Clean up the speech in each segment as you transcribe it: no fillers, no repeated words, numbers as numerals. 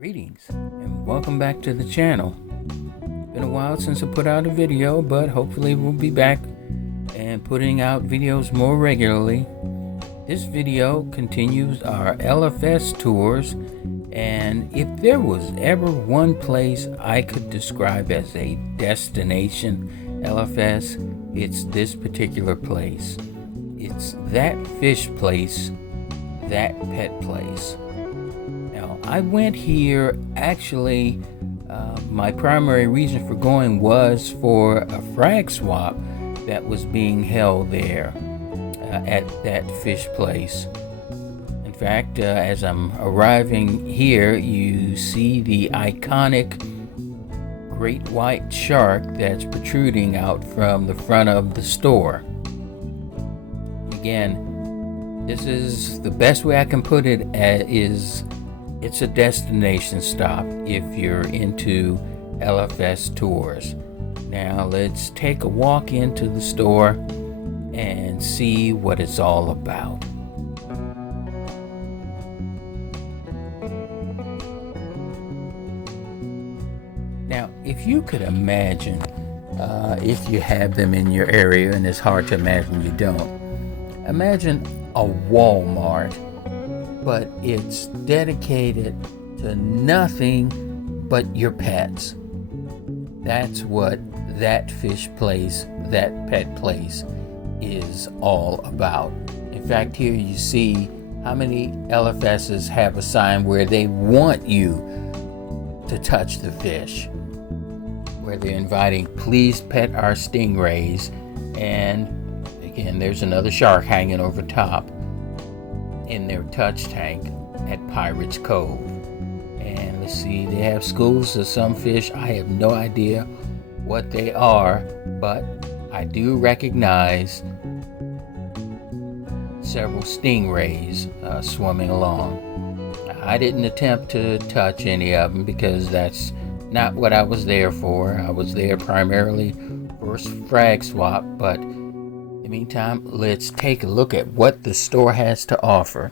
Greetings and welcome back to the channel. Been a while since I put out a video, but hopefully we'll be back and putting out videos more regularly. This video continues our LFS tours, and if there was ever one place I could describe as a destination LFS, it's this particular place. It's That Fish Place, That Pet Place. Now, I went here actually, my primary reason for going was for a frag swap that was being held there at that fish place. In fact, as I'm arriving here, you see the iconic great white shark that's protruding out from the front of the store. Again, this is the best way I can put it, it's a destination stop if you're into LFS tours. Now let's take a walk into the store and see what it's all about. Now, if you could imagine, if you have them in your area, and it's hard to imagine you don't, imagine a Walmart, but it's dedicated to nothing but your pets. That's what That Fish Place, That Pet Place is all about. In fact, here you see how many LFSs have a sign where they want you to touch the fish, where they're inviting, please pet our stingrays. And again, there's another shark hanging over top in their touch tank at Pirates Cove. And let's see, they have schools of some fish. I have no idea what they are, but I do recognize several stingrays swimming along. I didn't attempt to touch any of them because that's not what I was there for. I was there primarily for a frag swap, but meantime, let's take a look at what the store has to offer.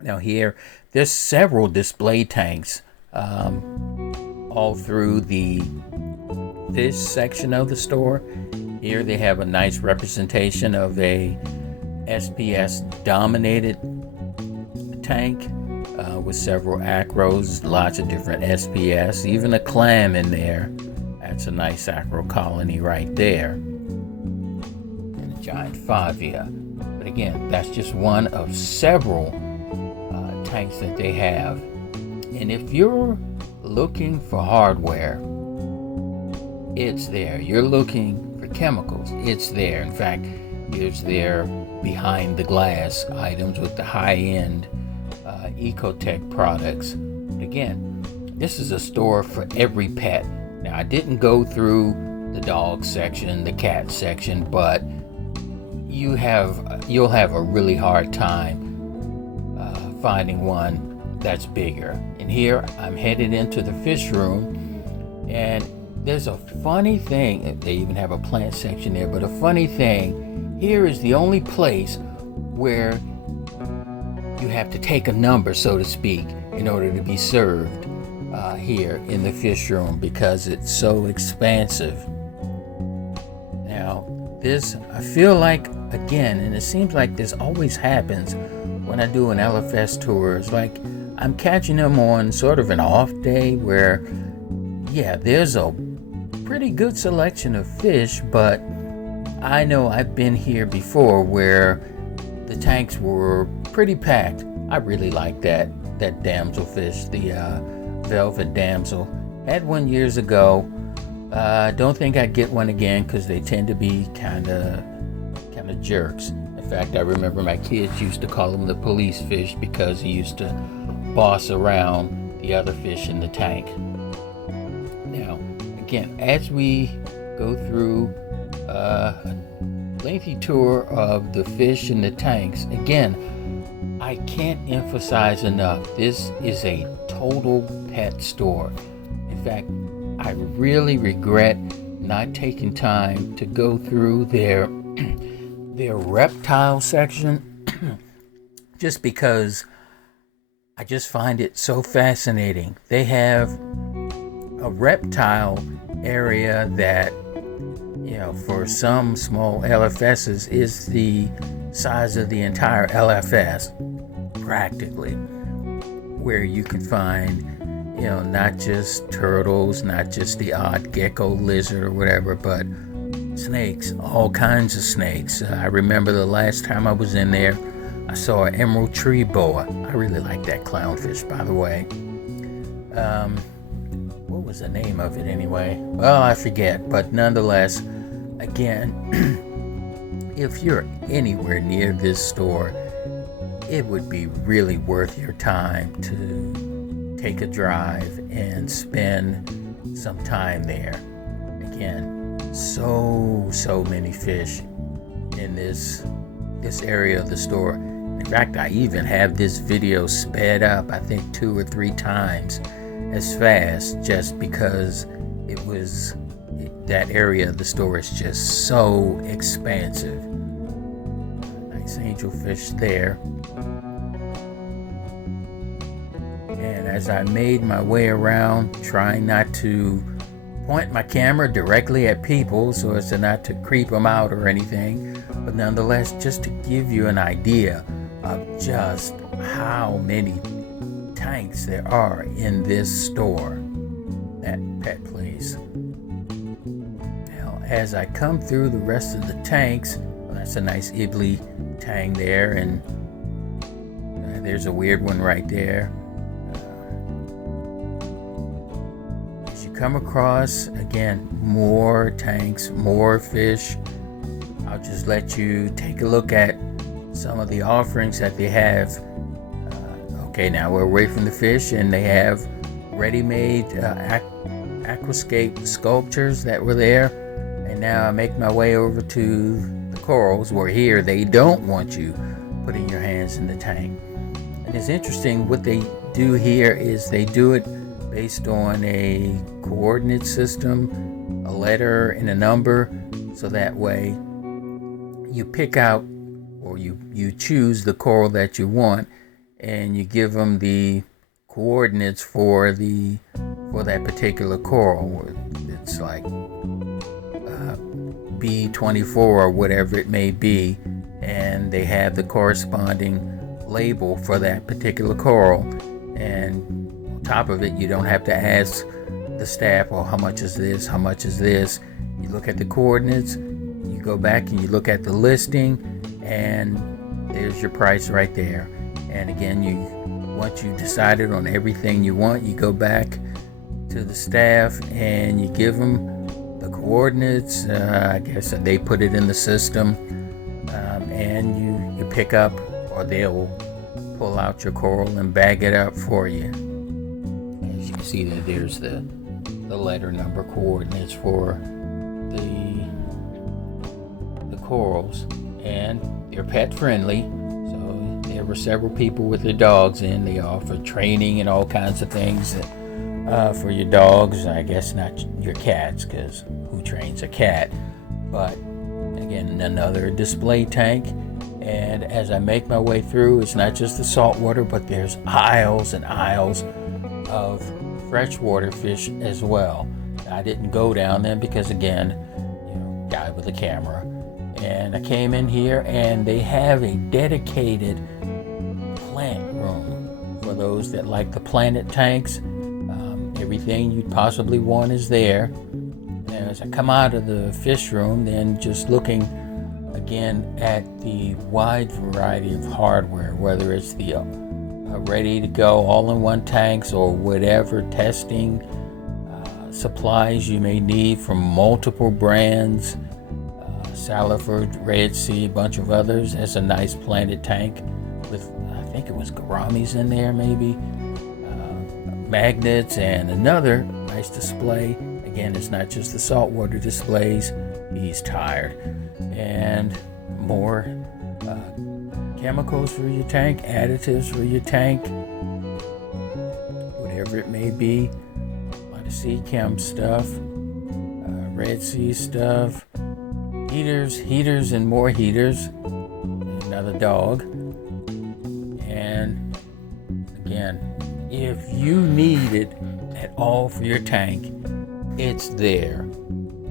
Now here, there's several display tanks all through the fish section of the store. Here they have a nice representation of a SPS dominated tank with several acros, lots of different SPS, even a clam in there. That's a nice acro colony right there. Giant favia. But again, that's just one of several tanks that they have. And if you're looking for hardware, it's there. You're looking for chemicals, it's there. In fact, there's their behind the glass items with the high-end Ecotech products. But again, this is a store for every pet. Now, I didn't go through the dog section, the cat section, but you'll have a really hard time finding one that's bigger. And here I'm headed into the fish room, and there's a funny thing. They even have a plant section there, but a funny thing, here is the only place where you have to take a number, so to speak, in order to be served here in the fish room, because it's so expansive. Now this, I feel like, again, and it seems like this always happens when I do an LFS tour, it's like I'm catching them on sort of an off day where, yeah, there's a pretty good selection of fish, but I know I've been here before where the tanks were pretty packed. I really like that damselfish, the velvet damsel. Had one years ago. Don't think I'd get one again because they tend to be kind of jerks. In fact, I remember my kids used to call him the police fish because he used to boss around the other fish in the tank. Now, again, as we go through a lengthy tour of the fish in the tanks, again, I can't emphasize enough, this is a total pet store. In fact, I really regret not taking time to go through their reptile section just because I just find it so fascinating. They have a reptile area that, for some small LFSs is the size of the entire LFS, practically, where you can find, not just turtles, not just the odd gecko, lizard, or whatever, but snakes, all kinds of snakes. I remember the last time I was in there, I saw an emerald tree boa. I really like that clownfish, by the way. What was the name of it anyway? Well, I forget, but nonetheless, again, if you're anywhere near this store, it would be really worth your time to take a drive and spend some time there. Again, so many fish in this area of the store. In fact, I even have this video sped up, I think 2 or 3 times as fast, just because that area of the store is just so expansive. Nice angelfish there. And as I made my way around, trying not to point my camera directly at people so as to not to creep them out or anything, but nonetheless, just to give you an idea of just how many tanks there are in this store, that pet place. Now, as I come through the rest of the tanks, well, that's a nice Ibli tank there, and there's a weird one right there. As you come across, again, more tanks, more fish. I'll just let you take a look at some of the offerings that they have. Okay, now we're away from the fish, and they have ready-made aquascape sculptures that were there. And now I make my way over to the corals, where here they don't want you putting your hands in the tank. And it's interesting, what they do here is they do it based on a coordinate system, a letter and a number, so that way you pick out, or you choose the coral that you want, and you give them the coordinates for that particular coral. It's like B24 or whatever it may be, and they have the corresponding label for that particular coral. And on top of it, you don't have to ask the staff, oh, how much is this, how much is this. You look at the coordinates, you go back and you look at the listing, and there's your price right there. And again, once you've decided on everything you want, you go back to the staff and you give them the coordinates. I guess they put it in the system, and you pick up, or they'll pull out your coral and bag it up for you. As you can see, there's the letter number coordinates for the corals, and they're pet friendly. There were several people with their dogs in. They offer training and all kinds of things for your dogs. I guess not your cats, because who trains a cat? But again, another display tank. And as I make my way through, it's not just the saltwater, but there's aisles and aisles of freshwater fish as well. I didn't go down there because, again, guy with a camera. And I came in here, and they have a dedicated plant room for those that like the planet tanks. Everything you'd possibly want is there. And as I come out of the fish room, then just looking again at the wide variety of hardware, whether it's the ready to go all-in-one tanks or whatever testing supplies you may need from multiple brands. Saliford, Red Sea, a bunch of others. There's a nice planted tank with, I think it was gouramis in there, maybe, magnets, and another nice display. Again, it's not just the saltwater displays. He's tired. And more chemicals for your tank, additives for your tank, whatever it may be. A lot of sea chem stuff, Red Sea stuff. Heaters and more heaters. Another dog. And again, again, if you need it at all for your tank, it's there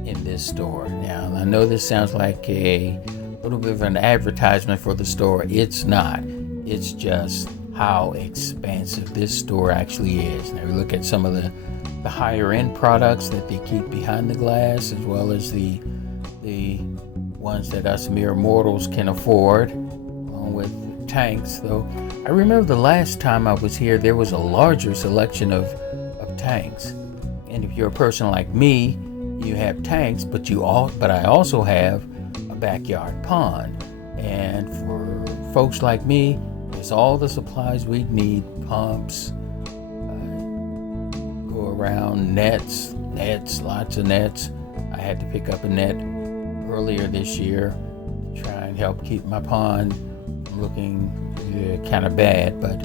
in this store. Now, I know this sounds like a little bit of an advertisement for the store. It's not. It's just how expansive this store actually is. Now, we look at some of the higher end products that they keep behind the glass, as well as the ones that us mere mortals can afford, along with tanks. Though I remember the last time I was here, there was a larger selection of tanks. And if you're a person like me, you have tanks, but I also have a backyard pond. And for folks like me, it's all the supplies we need: pumps, go around, nets, lots of nets. I had to pick up a net earlier this year to try and help keep my pond from looking kind of bad. But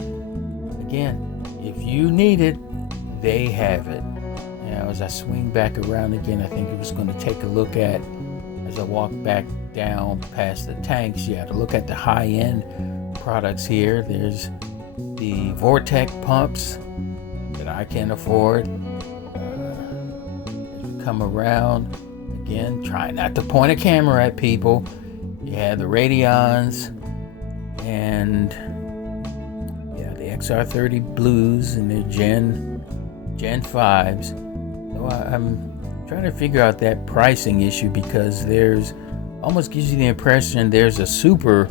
again, if you need it, they have it. Now, as I swing back around again, I think I was going to take a look at, as I walk back down past the tanks, to look at the high-end products here. There's the Vortec pumps that I can afford. As we come around, again, try not to point a camera at people. You have the Radions and the XR30 Blues and their Gen 5s. So I'm trying to figure out that pricing issue, because there's almost gives you the impression there's a super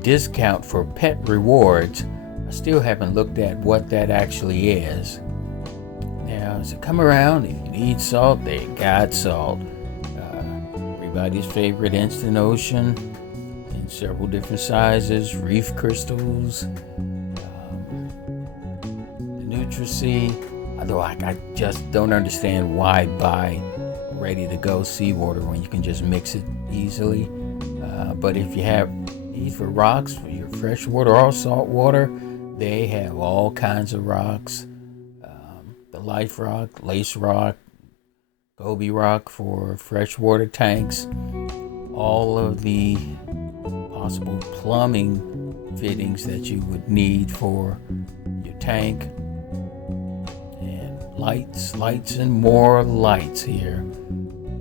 discount for pet rewards. I still haven't looked at what that actually is. Now, as I come around, if you need salt, they got salt. Everybody's favorite Instant Ocean in several different sizes, reef crystals, the Nutri-C. Although I just don't understand why buy ready-to-go seawater when you can just mix it easily. But if you have need for rocks for your fresh water or salt water, they have all kinds of rocks. The Life Rock, Lace Rock, Gobi Rock for freshwater tanks. All of the possible plumbing fittings that you would need for your tank. Lights and more lights here.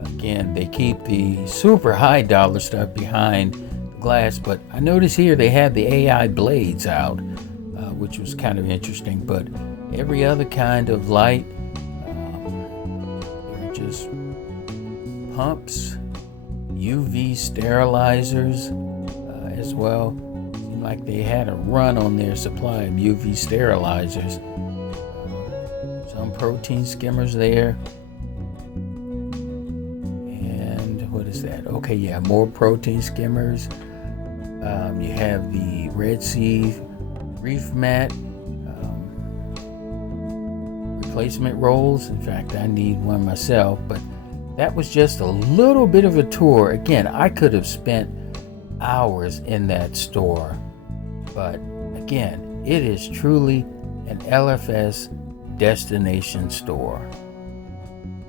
Again, they keep the super high dollar stuff behind the glass, but I notice here they have the AI blades out, which was kind of interesting. But every other kind of light, they're just pumps, UV sterilizers as well. Seemed like they had a run on their supply of UV sterilizers. Some protein skimmers there. And what is that? Okay, more protein skimmers. You have the Red Sea Reef Mat replacement rolls. In fact, I need one myself, but that was just a little bit of a tour. Again, I could have spent hours in that store, but again, it is truly an LFS destination store.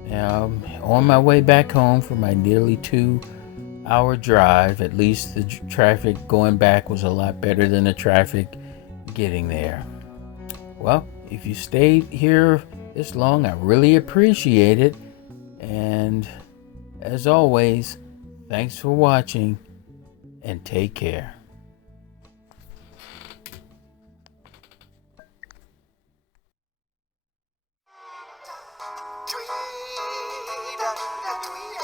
Now, on my way back home for my nearly 2-hour drive, at least the traffic going back was a lot better than the traffic getting there. Well, if you stayed here this long, I really appreciate it. And as always, thanks for watching and take care. Tweet,